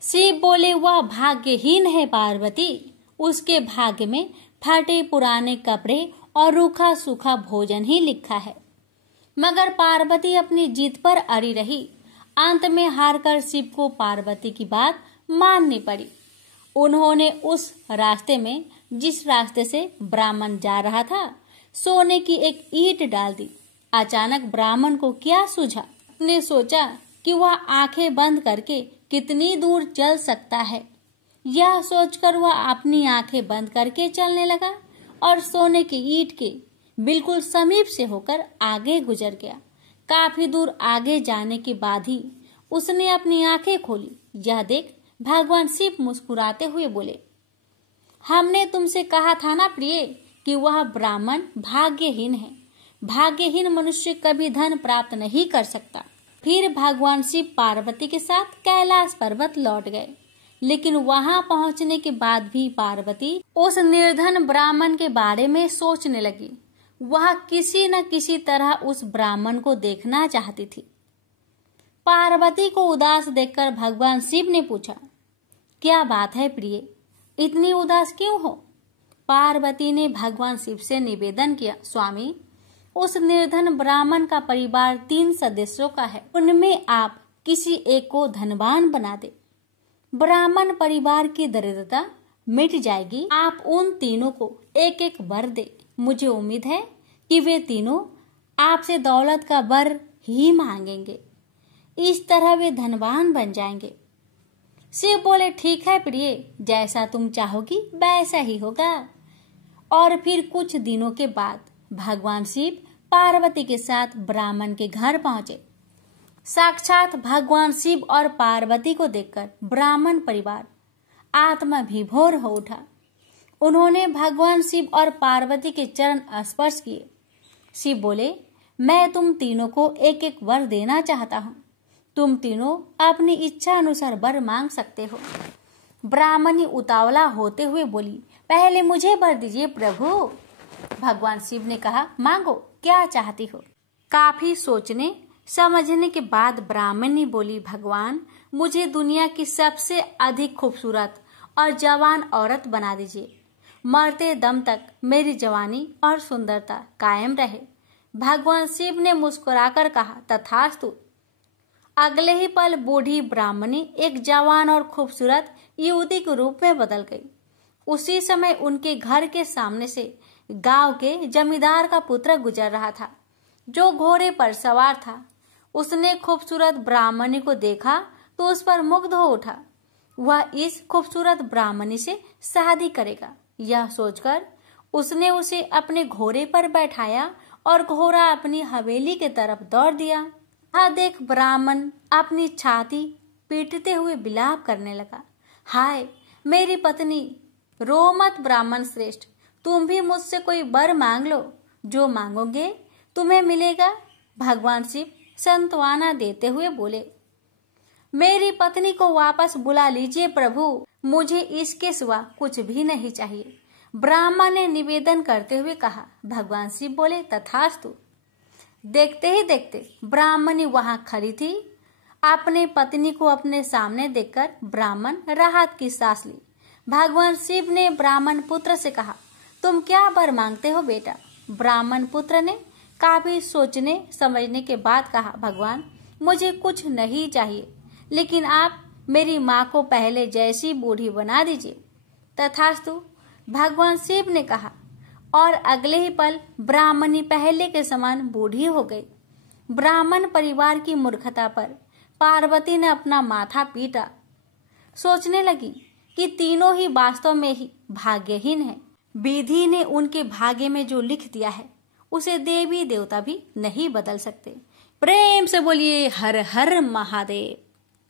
शिव बोले, वह भाग्यहीन है पार्वती। उसके भाग्य में फटे पुराने कपड़े और रूखा सूखा भोजन ही लिखा है। मगर पार्वती अपनी जीत पर अड़ी रही। अंत में हारकर शिव को पार्वती की बात माननी पड़ी। उन्होंने उस रास्ते में, जिस रास्ते से ब्राह्मण जा रहा था, सोने की एक ईंट डाल दी। अचानक ब्राह्मण को क्या सूझा? उसने सोचा कि वह आंखें बंद करके कितनी दूर चल सकता है। यह सोचकर वह अपनी आंखें बंद करके चलने लगा और सोने की ईंट के बिल्कुल समीप से होकर आगे गुजर गया। काफी दूर आगे जाने के बाद ही उसने अपनी आंखें खोली। यह देख भगवान शिव मुस्कुराते हुए बोले, हमने तुमसे कहा था ना प्रिय कि वह ब्राह्मण भाग्यहीन है। भाग्यहीन मनुष्य कभी धन प्राप्त नहीं कर सकता। फिर भगवान शिव पार्वती के साथ कैलाश पर्वत लौट गए। लेकिन वहां पहुंचने के बाद भी पार्वती उस निर्धन ब्राह्मण के बारे में सोचने लगी। वह किसी न किसी तरह उस ब्राह्मण को देखना चाहती थी। पार्वती को उदास देखकर भगवान शिव ने पूछा, क्या बात है प्रिय, इतनी उदास क्यों हो? पार्वती ने भगवान शिव से निवेदन किया, स्वामी, उस निर्धन ब्राह्मण का परिवार 3 सदस्यों का है। उनमें आप किसी एक को धनवान बना दे। ब्राह्मण परिवार की दरिद्रता मिट जाएगी। आप उन तीनों को एक एक वर दे। मुझे उम्मीद है कि वे तीनों आपसे दौलत का वर ही मांगेंगे। इस तरह वे धनवान बन जाएंगे। शिव बोले, ठीक है प्रिय, जैसा तुम चाहोगी वैसा ही होगा। और फिर कुछ दिनों के बाद भगवान शिव पार्वती के साथ ब्राह्मण के घर पहुंचे। साक्षात भगवान शिव और पार्वती को देखकर ब्राह्मण परिवार आत्मा विभोर हो उठा। उन्होंने भगवान शिव और पार्वती के चरण स्पर्श किए। शिव बोले, मैं तुम तीनों को एक एक वर देना चाहता हूँ। तुम तीनों अपनी इच्छा अनुसार वर मांग सकते हो। ब्राह्मणी उतावला होते हुए बोली, पहले मुझे वर दीजिए प्रभु। भगवान शिव ने कहा, मांगो, क्या चाहती हो? काफी सोचने समझने के बाद ब्राह्मणी बोली, भगवान, मुझे दुनिया की सबसे अधिक खूबसूरत और जवान औरत बना दीजिए। मरते दम तक मेरी जवानी और सुंदरता कायम रहे। भगवान शिव ने मुस्कुराकर कहा, तथास्तु। अगले ही पल बूढ़ी ब्राह्मणी एक जवान और खूबसूरत युवती के रूप में बदल गई। उसी समय उनके घर के सामने से गांव के जमींदार का पुत्र गुजर रहा था, जो घोड़े पर सवार था। उसने खूबसूरत ब्राह्मणी को देखा तो उस पर मुग्ध हो उठा। वह इस खूबसूरत ब्राह्मणी से शादी करेगा। यह सोचकर उसने उसे अपने घोड़े पर बैठाया और घोड़ा अपनी हवेली के तरफ दौड़ दिया। यह देख ब्राह्मण अपनी छाती पीटते हुए विलाप करने लगा, हाय मेरी पत्नी, रो मत ब्राह्मण श्रेष्ठ, तुम भी मुझसे कोई वर मांग लो, जो मांगोगे तुम्हें मिलेगा। भगवान शिव सांत्वना देते हुए बोले, मेरी पत्नी को वापस बुला लीजिए प्रभु, मुझे इसके सिवा कुछ भी नहीं चाहिए। ब्राह्मण ने निवेदन करते हुए कहा। भगवान शिव बोले, तथास्तु। देखते ही देखते ब्राह्मणी वहां खड़ी थी। अपने पत्नी को अपने सामने देखकर ब्राह्मण राहत की सांस ली। भगवान शिव ने ब्राह्मण पुत्र से कहा, तुम क्या वर मांगते हो बेटा? ब्राह्मण पुत्र ने काफी सोचने समझने के बाद कहा, भगवान, मुझे कुछ नहीं चाहिए, लेकिन आप मेरी माँ को पहले जैसी बूढ़ी बना दीजिए। तथास्तु। भगवान शिव ने कहा और अगले ही पल ब्राह्मणी पहले के समान बूढ़ी हो गई। ब्राह्मण परिवार की मूर्खता पर पार्वती ने अपना माथा पीटा। सोचने लगी कि तीनों ही वास्तव में ही भाग्यहीन हैं। विधि ने उनके भाग्य में जो लिख दिया है उसे देवी देवता भी नहीं बदल सकते। प्रेम से बोलिए हर हर महादेव।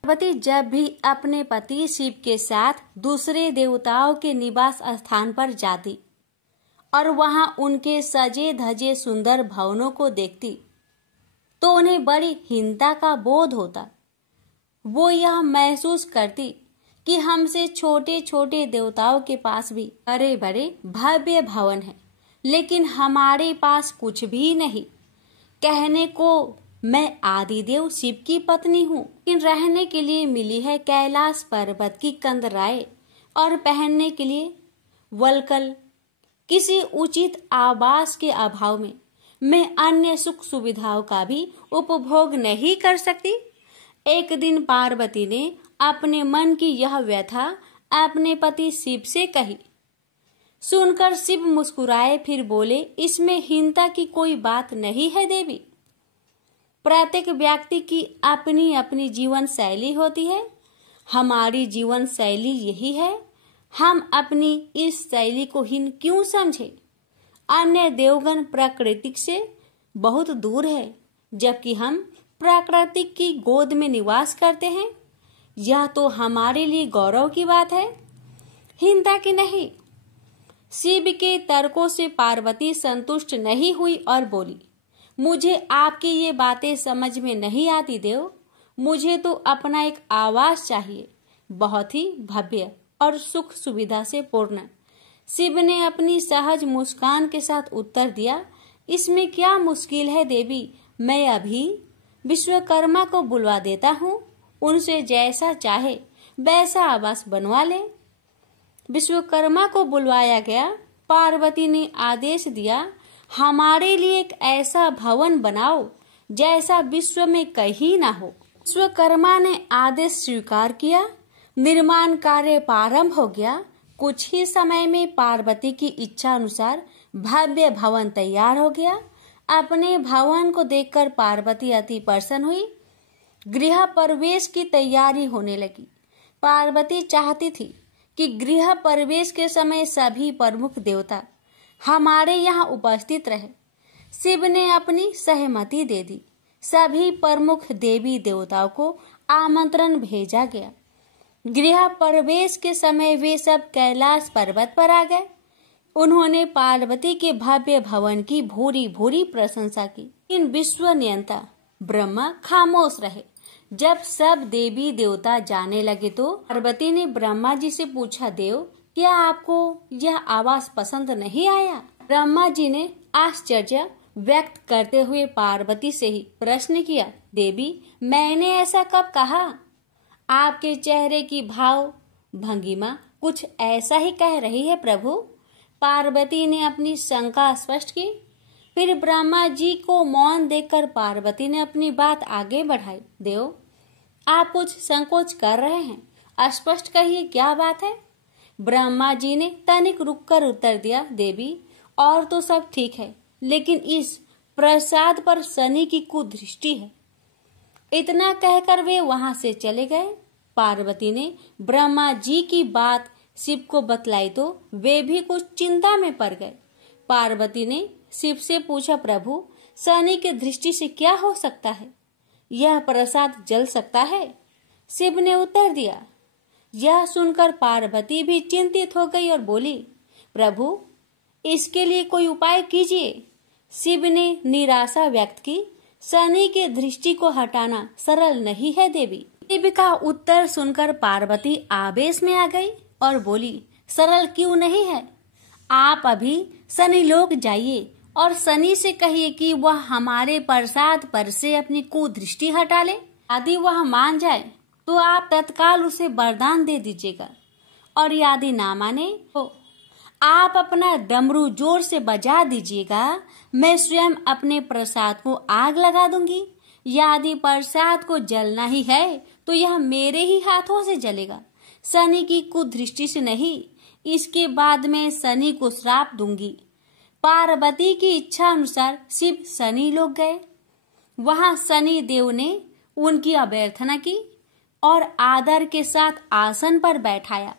पार्वती जब भी अपने पति शिव के साथ दूसरे देवताओं के निवास स्थान पर जाती और वहां उनके सजे धजे सुंदर भवनों को देखती तो उन्हें बड़ी हीनता का बोध होता। वो यह महसूस करती कि हमसे छोटे छोटे देवताओं के पास भी बड़े बड़े भव्य भवन हैं, लेकिन हमारे पास कुछ भी नहीं। कहने को मैं आदिदेव शिव की पत्नी हूँ, लेकिन रहने के लिए मिली है कैलाश पर्वत की कंदराएं और पहनने के लिए वल्कल। किसी उचित आवास के अभाव में मैं अन्य सुख सुविधाओं का भी उपभोग नहीं कर सकती। एक दिन पार्वती ने अपने मन की यह व्यथा अपने पति शिव से कही। सुनकर शिव मुस्कुराए, फिर बोले, इसमें हीनता की कोई बात नहीं है देवी। प्रत्येक व्यक्ति की अपनी अपनी जीवन शैली होती है। हमारी जीवन शैली यही है। हम अपनी इस शैली को हीन क्यों समझे? अन्य देवगण प्रकृति से बहुत दूर है, जबकि हम प्रकृति की गोद में निवास करते हैं। यह तो हमारे लिए गौरव की बात है, हीनता की नहीं। शिव के तर्कों से पार्वती संतुष्ट नहीं हुई और बोली, मुझे आपकी ये बातें समझ में नहीं आती देव। मुझे तो अपना एक आवास चाहिए, बहुत ही भव्य और सुख सुविधा से पूर्ण। शिव ने अपनी सहज मुस्कान के साथ उत्तर दिया, इसमें क्या मुश्किल है देवी। मैं अभी विश्वकर्मा को बुलवा देता हूँ, उनसे जैसा चाहे वैसा आवास बनवा ले। विश्वकर्मा को बुलवाया गया। पार्वती ने आदेश दिया, हमारे लिए एक ऐसा भवन बनाओ जैसा विश्व में कहीं ना हो। विश्वकर्मा ने आदेश स्वीकार किया। निर्माण कार्य प्रारंभ हो गया। कुछ ही समय में पार्वती की इच्छा अनुसार भव्य भवन तैयार हो गया। अपने भवन को देखकर पार्वती अति प्रसन्न हुई। गृह प्रवेश की तैयारी होने लगी। पार्वती चाहती थी कि गृह प्रवेश के समय सभी प्रमुख देवता हमारे यहाँ उपस्थित रहे। शिव ने अपनी सहमति दे दी। सभी प्रमुख देवी देवताओं को आमंत्रण भेजा गया। गृह प्रवेश के समय वे सब कैलाश पर्वत पर आ गए। उन्होंने पार्वती के भव्य भवन की भूरी भूरी प्रशंसा की। इन विश्व नियंता ब्रह्मा खामोश रहे। जब सब देवी देवता जाने लगे तो पार्वती ने ब्रह्मा जी से पूछा, देव क्या आपको यह आवास पसंद नहीं आया? ब्रह्मा जी ने आश्चर्य व्यक्त करते हुए पार्वती से ही प्रश्न किया, देवी मैंने ऐसा कब कहा? आपके चेहरे की भाव भंगिमा कुछ ऐसा ही कह रही है प्रभु। पार्वती ने अपनी शंका स्पष्ट की। फिर ब्रह्मा जी को मौन देखकर पार्वती ने अपनी बात आगे बढ़ाई, देव आप कुछ संकोच कर रहे हैं, स्पष्ट कहिए क्या बात है? ब्रह्मा जी ने तनिक रुककर उत्तर दिया, देवी और तो सब ठीक है, लेकिन इस प्रसाद पर शनि की कुदृष्टि है। इतना कहकर वे वहां से चले गए। पार्वती ने ब्रह्मा जी की बात शिव को बतलाई तो वे भी कुछ चिंता में पड़ गए। पार्वती ने शिव से पूछा, प्रभु शनि की दृष्टि से क्या हो सकता है? यह प्रसाद जल सकता है? शिव ने उत्तर दिया। यह सुनकर पार्वती भी चिंतित हो गई और बोली, प्रभु इसके लिए कोई उपाय कीजिए। शिव ने निराशा व्यक्त की। शनि के दृष्टि को हटाना सरल नहीं है देवी। शिव का उत्तर सुनकर पार्वती आवेश में आ गई और बोली, सरल क्यों नहीं है? आप अभी शनि लोक जाइए और शनि से कहिए कि वह हमारे प्रसाद पर से अपनी कुदृष्टि हटा ले। यदि वह मान जाए तो आप तत्काल उसे वरदान दे दीजिएगा, और यदि ना माने तो आप अपना डमरू जोर से बजा दीजिएगा। मैं स्वयं अपने प्रसाद को आग लगा दूंगी। यदि प्रसाद को जलना ही है तो यह मेरे ही हाथों से जलेगा, शनि की कुदृष्टि से नहीं। इसके बाद मैं शनि को श्राप दूंगी। पार्वती की इच्छा अनुसार शिव शनि लोक गए। वहां शनि देव ने उनकी अभ्यर्थना की और आदर के साथ आसन पर बैठाया।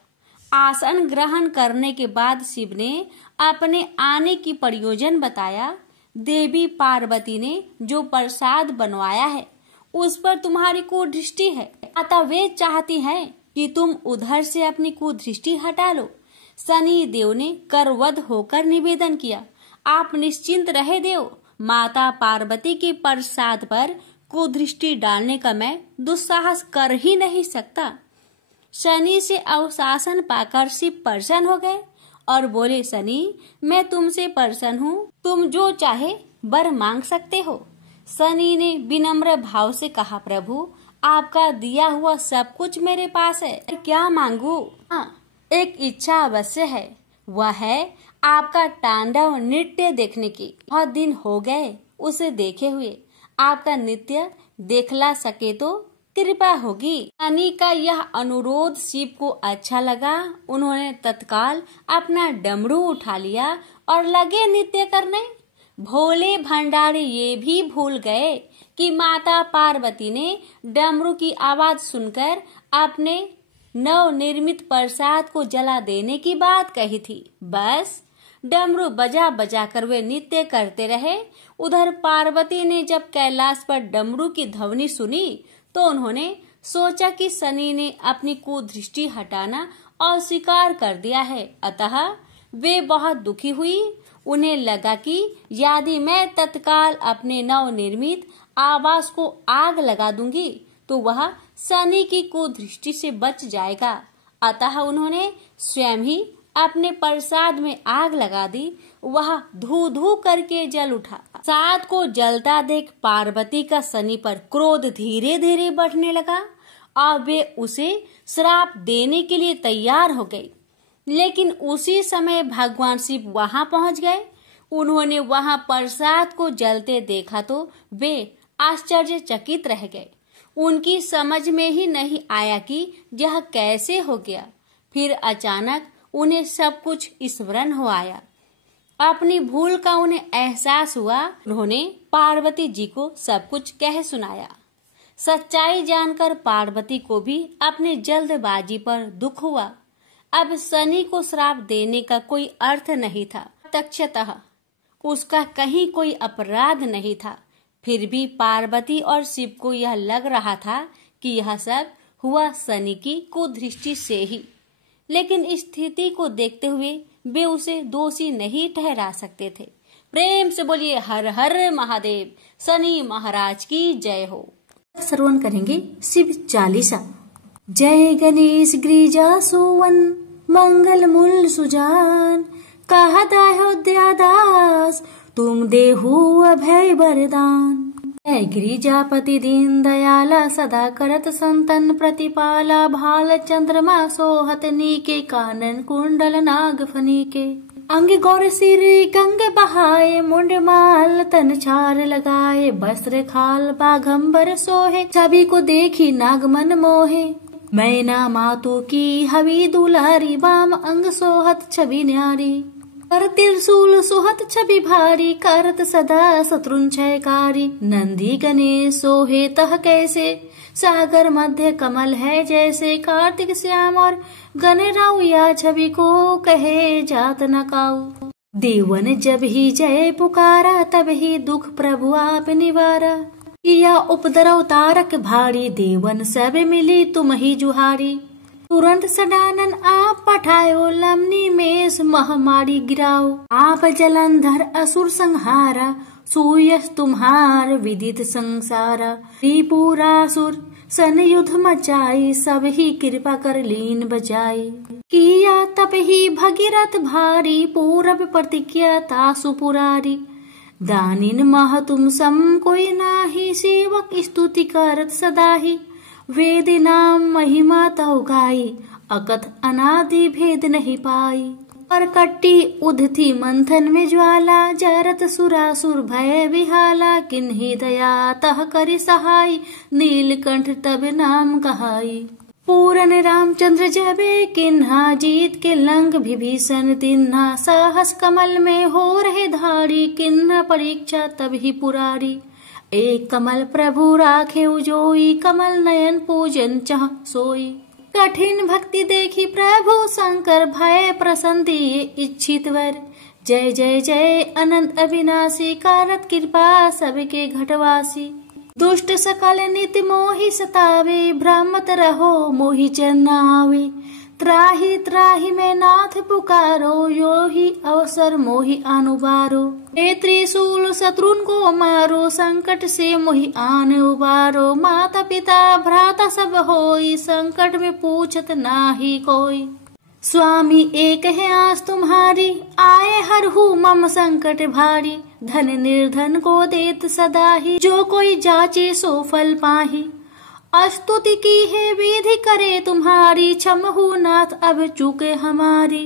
आसन ग्रहण करने के बाद शिव ने अपने आने की प्रयोजन बताया। देवी पार्वती ने जो प्रसाद बनवाया है उस पर तुम्हारी कुदृष्टि है, अतः वे चाहती हैं कि तुम उधर से अपनी कुदृष्टि हटा लो। शनि देव ने करवध होकर निवेदन किया, आप निश्चिंत रहे देव, माता पार्वती के प्रसाद पर कुदृष्टि डालने का मैं दुस्साहस कर ही नहीं सकता। शनि से अवशासन पाकर शिव प्रसन्न हो गए और बोले, शनि मैं तुमसे प्रसन्न हूँ, तुम जो चाहे वर मांग सकते हो। शनि ने विनम्र भाव से कहा, प्रभु आपका दिया हुआ सब कुछ मेरे पास है, क्या मांगू? हाँ, एक इच्छा अवश्य है, वह है आपका तांडव नृत्य देखने की। बहुत दिन हो गए उसे देखे हुए, आपका नृत्य देखला सके तो कृपा होगी। शनि का यह अनुरोध शिव को अच्छा लगा। उन्होंने तत्काल अपना डमरू उठा लिया और लगे नृत्य करने। भोले भंडारी ये भी भूल गए कि माता पार्वती ने डमरू की आवाज सुनकर अपने नव निर्मित प्रसाद को जला देने की बात कही थी। बस डमरू बजा बजा कर वे नृत्य करते रहे। उधर पार्वती ने जब कैलाश पर डमरू की ध्वनि सुनी तो उन्होंने सोचा कि शनि ने अपनी कुदृष्टि हटाना अस्वीकार कर दिया है, अतः वे बहुत दुखी हुई। उन्हें लगा कि यदि मैं तत्काल अपने नव निर्मित आवास को आग लगा दूंगी तो वह शनि की कुदृष्टि से बच जाएगा। अतः उन्होंने स्वयं ही अपने प्रसाद में आग लगा दी। वह धू धू करके जल उठा। प्रसाद को जलता देख पार्वती का शनि पर क्रोध धीरे धीरे बढ़ने लगा और वे उसे श्राप देने के लिए तैयार हो गई। लेकिन उसी समय भगवान शिव वहां पहुंच गए। उन्होंने वहां प्रसाद को जलते देखा तो वे आश्चर्यचकित रह गए। उनकी समझ में ही नहीं आया कि यह कैसे हो गया। फिर अचानक उन्हें सब कुछ स्मरण हो आया। अपनी भूल का उन्हें एहसास हुआ। उन्होंने पार्वती जी को सब कुछ कह सुनाया। सच्चाई जानकर पार्वती को भी अपने जल्दबाजी पर दुख हुआ। अब शनि को श्राप देने का कोई अर्थ नहीं था। प्रत्यक्षतः उसका कहीं कोई अपराध नहीं था। फिर भी पार्वती और शिव को यह लग रहा था कि यह सब हुआ शनि की कुदृष्टि से ही। लेकिन स्थिति को देखते हुए वे उसे दोषी नहीं ठहरा सकते थे। प्रेम से बोलिए हर हर महादेव, शनि महाराज की जय हो। श्रवण करेंगे शिव चालीसा। जय गणेश गिरिजा सोवन, मंगल मूल सुजान, कहत अयोध्या दास, तुम देहु अभय वरदान। जय गिरिजापति दीन दयाला, सदा करत संतन प्रतिपाला, भाल चंद्रमा सोहत नीके, कानन कुंडल नाग फनीके। अंग गौर सिर गंग बहाए, मुंड माल तन चार लगाए, वस्त्र खाल बाघंबर सोहे, सभी को देखी नाग मन मोहे। मैना मातु की हवी दुलारी, वाम अंग सोहत छवि न्यारी, कर त्रिशूल सोहत छवि भारी, करत सदा शत्रुन क्षयकारी। नंदी गणेश सोहे तह कैसे, सागर मध्य कमल है जैसे, कार्तिक श्याम और गणराउ या छवि को कहे जात न काऊ। देवन जब ही जय पुकारा, तब ही दुख प्रभु आप निवारा, किया उपद्रव तारक भारी, देवन सब मिली तुम ही जुहारी। तुरंत सडानन आप पठायो, लमनी मेष महामारी गिराओ, आप जलंधर असुर संहारा, सूयस तुम्हार विदित संसारा। त्रिपुरासुर सन युद्ध मचाई, सब ही कृपा कर लीन बजाई, किया तप ही भगीरथ भारी, पूरब प्रतिज्ञा तासु पुरारी। दानिन मह तुम सम कोई नाही, सेवक स्तुति करत सदाही, वेद नाम महिमा तौ गाई, अकथ अनादि भेद नहीं पाई। पर कट्टी उधती मंथन में ज्वाला, जरत सुरासुर भय विहाला, किन्ही दया तह करि सहाय, नीलकंठ तब नाम कहाई। पूरन रामचंद्र जबे किन्हा, जीत के लंक विभीषण तिन्हा, साहस कमल में हो रहे धारी, किन्हा परीक्षा तब ही पुरारी। एक कमल प्रभु राखे जोई, कमल नयन पूजन चाह सोई। कठिन भक्ति देखी प्रभु शंकर, भय प्रसन्न दिए इच्छित वर। जय जय जय अनंत अविनाशी, कारत कृपा सबके घटवासी। दुष्ट सकल नित्य मोहि सतावे, भ्रमत रहो मोहि जन आवे। त्राहि त्राहि में नाथ पुकारो, यो ही अवसर मोहि अनुबारो। हे त्रिशूल शत्रुन को मारो, संकट से मोहि आन उबारो। माता पिता भ्राता सब होई, संकट में पूछत नाही कोई। स्वामी एक है आस तुम्हारी, आए हरहु मम संकट भारी। धन निर्धन को देत सदा ही, जो कोई जाचे सो फल पाही। स्तुति की है विधि करे तुम्हारी, क्षमहु नाथ अब चूके हमारी।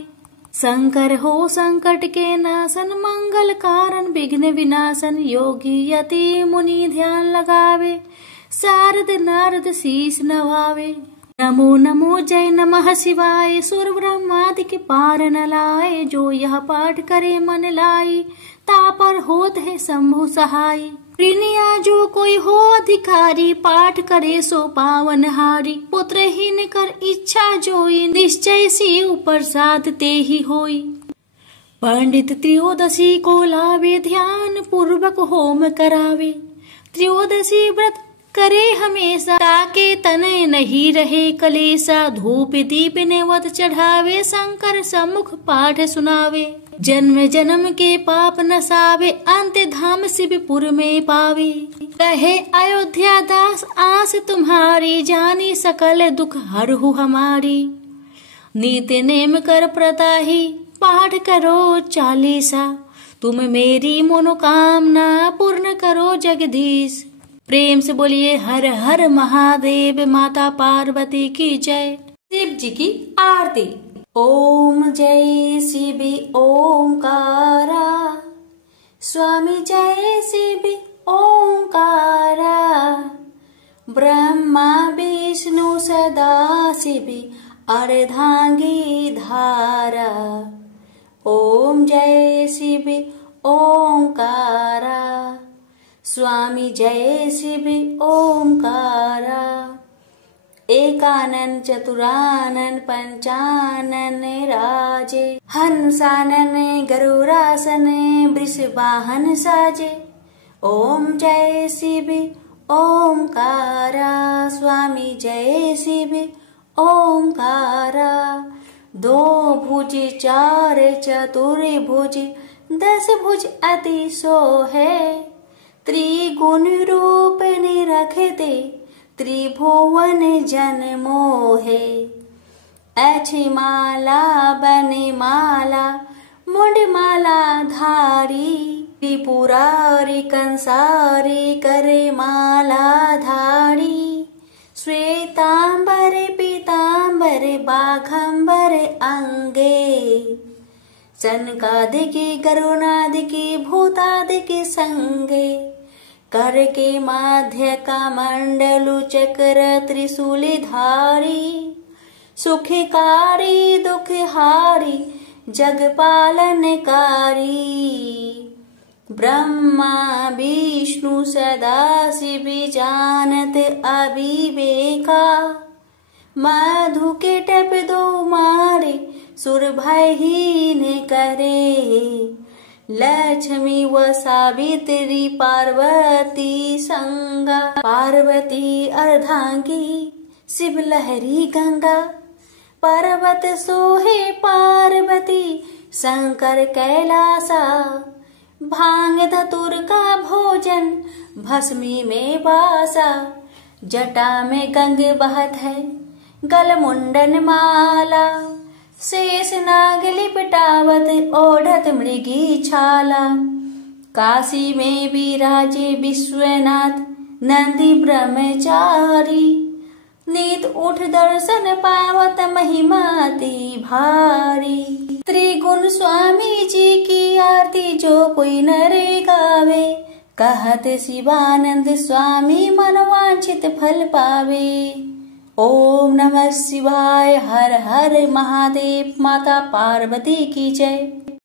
शंकर हो संकट के नाशन, मंगल कारण विघ्न विनाशन। योगी यति मुनि ध्यान लगावे, शारद नारद शीस नवावे। नमो नमो जय नमः शिवाय, सुर ब्रह्मादि के पार न लाए। जो यह पाठ करे मन लाई, तापर होत है शंभु सहाय। प्रिनिया जो कोई हो अधिकारी, पाठ करे सो पावन हारी। पुत्रहीन कर इच्छा जोई, निश्चय से ऊपर साध ते ही होई। पंडित त्रयोदशी को लावे, ध्यान पूर्वक होम करावे। त्रयोदशी व्रत करे हमेशा, ताके तनय नहीं रहे कलेसा। धूप दीप नेवत चढ़ावे, शंकर सम्मुख पाठ सुनावे। जन्म जन्म के पाप नसावे, अंत धाम शिवपुर में पावे। कहे अयोध्या दास आस तुम्हारी, जानी सकल दुख हरहु हमारी। नीति नेम कर प्रताही, पाठ करो चालीसा। तुम मेरी मनोकामना, पूर्ण करो जगदीश। प्रेम से बोलिए हर हर महादेव, माता पार्वती की जय। शिव जी की आरती। ओम जय शिव ओंकारा, स्वामी जय शिव ओंकारा। ब्रह्मा विष्णु सदा शिव, अर्धांगी धारा। ओम जय शिव ओंकारा, स्वामी जय शिव ओंकारा। एकानन चतुरानन पंचानन राजे, हंसानन गरुड़ासन वृषवाहन साजे। ओम जय शिव ओंकारा, स्वामी जय शिव ओंकारा। दो भुज चार चतुर्भुज, 10 भुज अति सोहे। त्रिगुण रूप निरखते, त्रिभुवन जन मोहे। ऐछि माला बने माला, मुंड माला धारी। त्रिपुरारी कंसारी, करे माला धारी। श्वेतांबर पीतांबर, बाघंबर अंगे। सनकादिकी गरुणादिकी, भूतादिकी संगे। कर के माध्य का मंडलु चक्र, त्रिशूली धारी। सुखकारी दुखहारी, जगपालनकारी। ब्रह्मा विष्णु सदा शिव, जानत अविवेका। मधु के टप दो मारे, सुर भयहीन करे। लक्ष्मी व सावित्री पार्वती संगा। पार्वती अर्धांगी, शिव लहरी गंगा। पर्वत सोहे पार्वती, शंकर कैलासा। भांग धतुर का भोजन, भस्मी में बासा। जटा में गंग बहत है, गल मुंडन माला। शेष नाग लिपटावत, ओढ़त मृगी छाला। काशी में विराजे विश्वनाथ, नंदी ब्रह्मचारी। नीत उठ दर्शन पावत, महिमाति भारी। त्रिगुण स्वामी जी की आरती, जो कोई नरे गावे। कहत शिवानंद स्वामी, मनवांछित फल पावे। ओम नमः शिवाय, हर हर महादेव, माता पार्वती की जय।